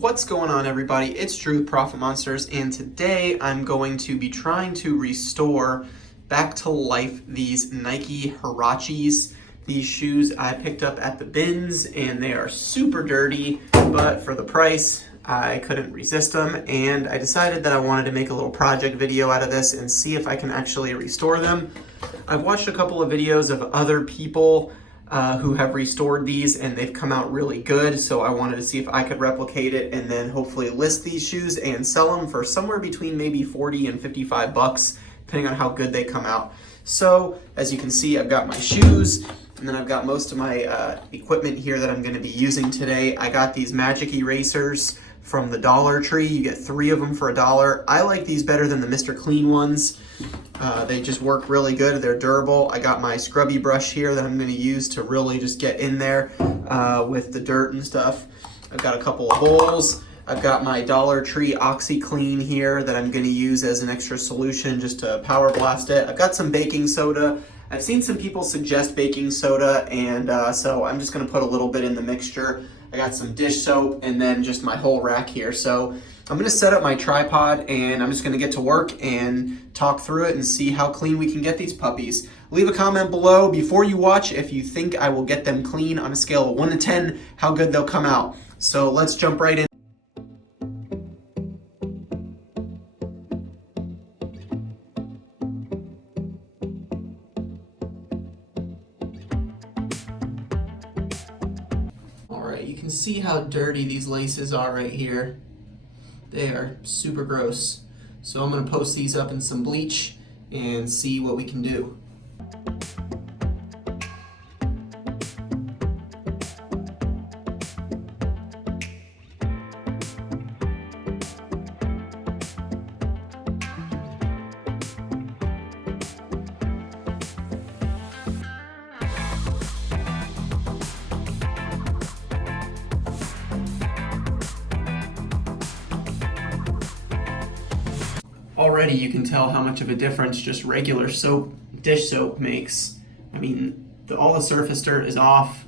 What's going on, everybody? It's Drew with Profit Monsters, and today I'm going to be trying to restore back to life these Nike Huraches. These shoes I picked up at the bins, and they are super dirty, but for the price, I couldn't resist them, and I decided that I wanted to make a little project video out of this and see if I can actually restore them. I've watched a couple of videos of other people who have restored these, and they've come out really good, so I wanted to see if I could replicate it and then hopefully list these shoes and sell them for somewhere between maybe 40 and 55 bucks, depending on how good they come out. So as you can see, I've got my shoes, and then I've got most of my equipment here that I'm going to be using today. I got these magic erasers from the Dollar Tree. You get 3 of them for $1. I like these better than the Mr. Clean ones. They just work really good. They're durable. I got my scrubby brush here that I'm going to use to really just get in there with the dirt and stuff. I've got a couple of bowls. I've got my Dollar Tree OxyClean here that I'm going to use as an extra solution just to power blast it. I've got some baking soda. I've seen some people suggest baking soda, and so I'm just going to put a little bit in the mixture. I got some dish soap and then just my whole rack here. So I'm going to set up my tripod, and I'm just going to get to work and talk through it and see how clean we can get these puppies. Leave a comment below before you watch if you think I will get them clean on a scale of 1 to 10, how good they'll come out. So let's jump right in. You can see how dirty these laces are right here. They are super gross. So I'm going to post these up in some bleach and see what we can do. Already you can tell how much of a difference just regular soap, dish soap makes. I mean, all the surface dirt is off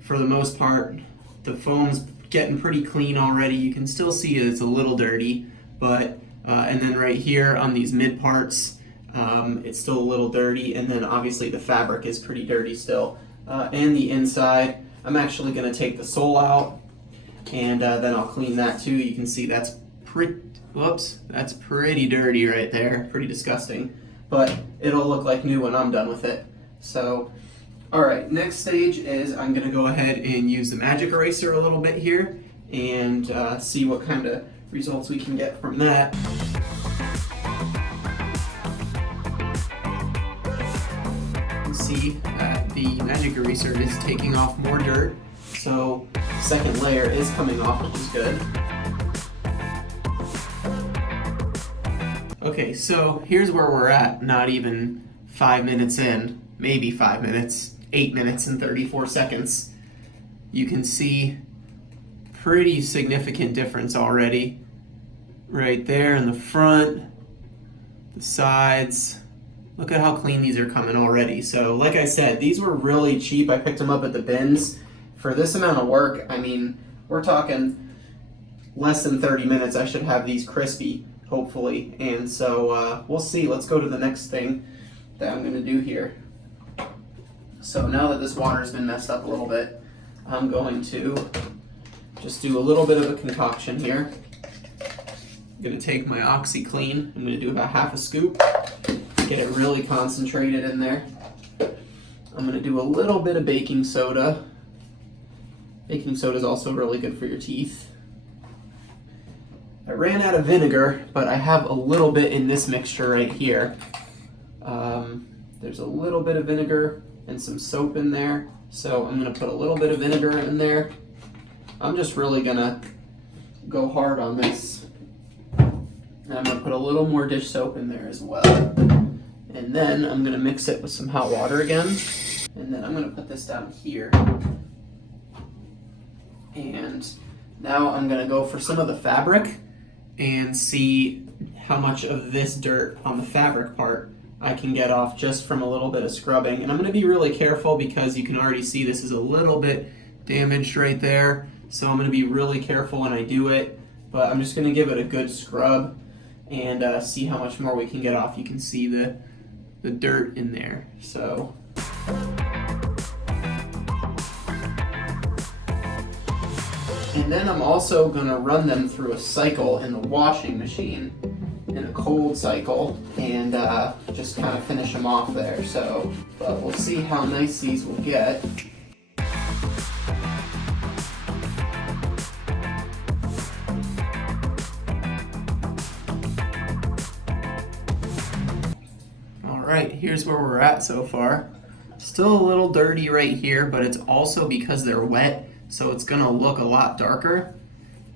for the most part. The foam's getting pretty clean already. You can still see it's a little dirty, but and then right here on these mid parts, it's still a little dirty, and then obviously the fabric is pretty dirty still. And the inside, I'm actually going to take the sole out, and then I'll clean that too. You can see that's pretty dirty right there, pretty disgusting, but it'll look like new when I'm done with it. So, alright, next stage is I'm going to go ahead and use the magic eraser a little bit here and see what kind of results we can get from that. You can see that the magic eraser is taking off more dirt, so the second layer is coming off, which is good. Okay, so here's where we're at, not even 5 minutes in, maybe 5 minutes, 8 minutes and 34 seconds. You can see pretty significant difference already. Right there in the front, the sides. Look at how clean these are coming already. So like I said, these were really cheap. I picked them up at the bins. For this amount of work, I mean, we're talking less than 30 minutes. I should have these crispy, hopefully, and so we'll see. Let's go to the next thing that I'm going to do here. So now that this water's been messed up a little bit, I'm going to just do a little bit of a concoction here. I'm going to take my OxyClean. I'm going to do about half a scoop, get it really concentrated in there. I'm going to do a little bit of baking soda. Baking soda is also really good for your teeth. I ran out of vinegar, but I have a little bit in this mixture right here. There's a little bit of vinegar and some soap in there, so I'm going to put a little bit of vinegar in there. I'm just really going to go hard on this. And I'm going to put a little more dish soap in there as well. And then I'm going to mix it with some hot water again. And then I'm going to put this down here. And now I'm going to go for some of the fabric and see how much of this dirt on the fabric part I can get off just from a little bit of scrubbing. And I'm going to be really careful because you can already see this is a little bit damaged right there. so I'm going to be really careful when I do it, but I'm just going to give it a good scrub and see how much more we can get off. You can see the dirt in there. So and then I'm also going to run them through a cycle in the washing machine, in a cold cycle, and just kind of finish them off there. So, but we'll see how nice these will get. Alright, here's where we're at so far. Still a little dirty right here, but it's also because they're wet, so it's going to look a lot darker.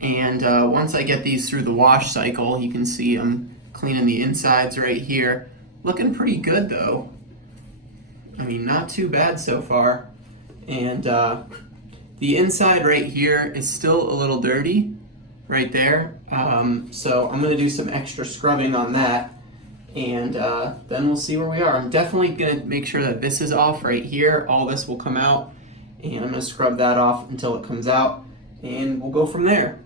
And once I get these through the wash cycle, you can see I'm cleaning the insides right here. Looking pretty good though. I mean, not too bad so far. And the inside right here is still a little dirty right there. So I'm going to do some extra scrubbing on that. And then we'll see where we are. I'm definitely going to make sure that this is off right here. All this will come out. And I'm going to scrub that off until it comes out. And we'll go from there.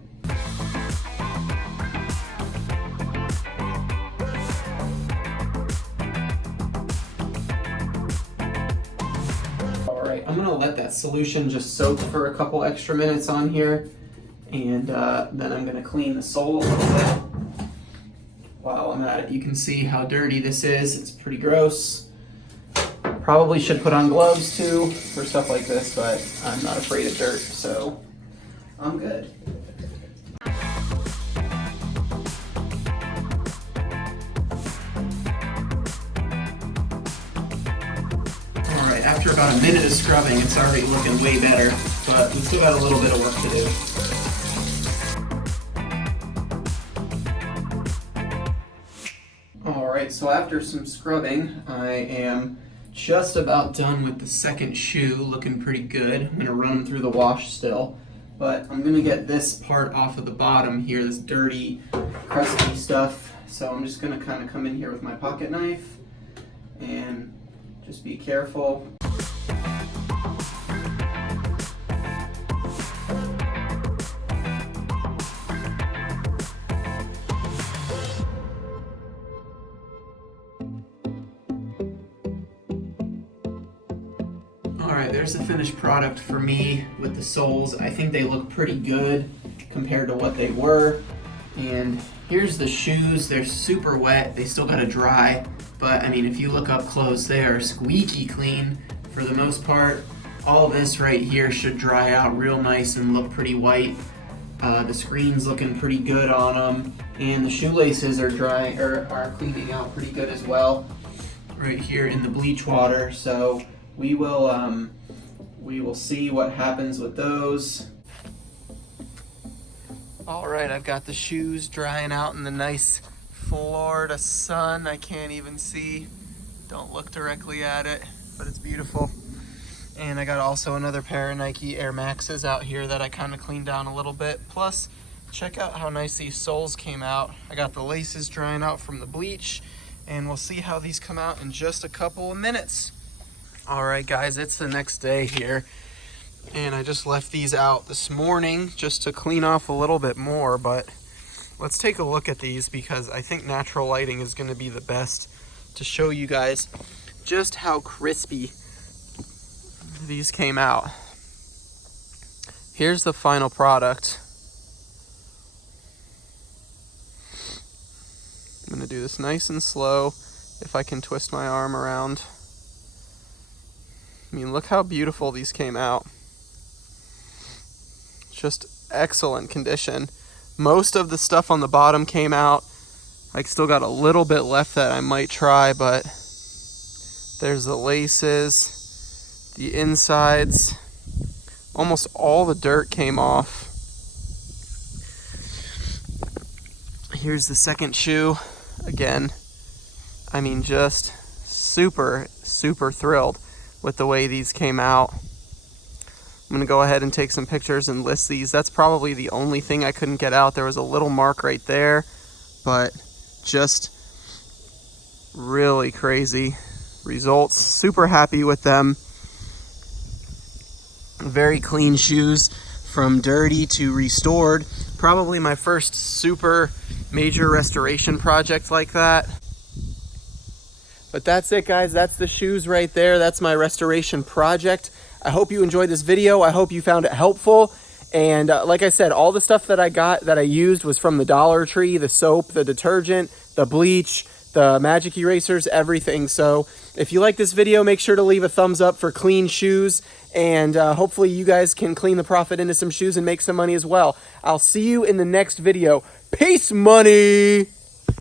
Alright, I'm going to let that solution just soak for a couple extra minutes on here. And then I'm going to clean the sole a little bit. While I'm at it, you can see how dirty this is. It's pretty gross. Probably should put on gloves too for stuff like this, but I'm not afraid of dirt, so I'm good. Alright, after about a minute of scrubbing, it's already looking way better, but we still got a little bit of work to do. Alright, so after some scrubbing, I am just about done with the second shoe, looking pretty good. I'm going to run them through the wash still, but I'm going to get this part off of the bottom here, this dirty, crusty stuff. So I'm just going to kind of come in here with my pocket knife and just be careful. Alright, there's the finished product for me with the soles. I think they look pretty good compared to what they were. And here's the shoes. They're super wet. They still gotta dry. But I mean, if you look up close, they are squeaky clean for the most part. All this right here should dry out real nice and look pretty white. The screen's looking pretty good on them. And the shoelaces are drying, or are cleaning out pretty good as well. Right here in the bleach water. So we will see what happens with those. Alright, I've got the shoes drying out in the nice Florida sun. I can't even see. Don't look directly at it, but it's beautiful. And I got also another pair of Nike Air Maxes out here that I kind of cleaned down a little bit. Plus, check out how nice these soles came out. I got the laces drying out from the bleach, and we'll see how these come out in just a couple of minutes. Alright guys, it's the next day here, and I just left these out this morning just to clean off a little bit more, but let's take a look at these because I think natural lighting is going to be the best to show you guys just how crispy these came out. Here's the final product. I'm going to do this nice and slow if I can twist my arm around. I mean, look how beautiful these came out. Just excellent condition. Most of the stuff on the bottom came out. I still got a little bit left that I might try, but there's the laces, the insides. Almost all the dirt came off. Here's the second shoe. Again, I mean, just super, super thrilled with the way these came out. I'm gonna go ahead and take some pictures and list these. That's probably the only thing I couldn't get out. There was a little mark right there, but just really crazy results. Super happy with them. Very clean shoes. from dirty to restored. Probably my first super major restoration project like that. But that's it, guys. That's the shoes right there. That's my restoration project. I hope you enjoyed this video. I hope you found it helpful. And like I said, all the stuff that I used was from the Dollar Tree, the soap, the detergent, the bleach, the magic erasers, everything. So if you like this video, make sure to leave a thumbs up for clean shoes. And hopefully you guys can clean the profit into some shoes and make some money as well. I'll see you in the next video. Peace, money!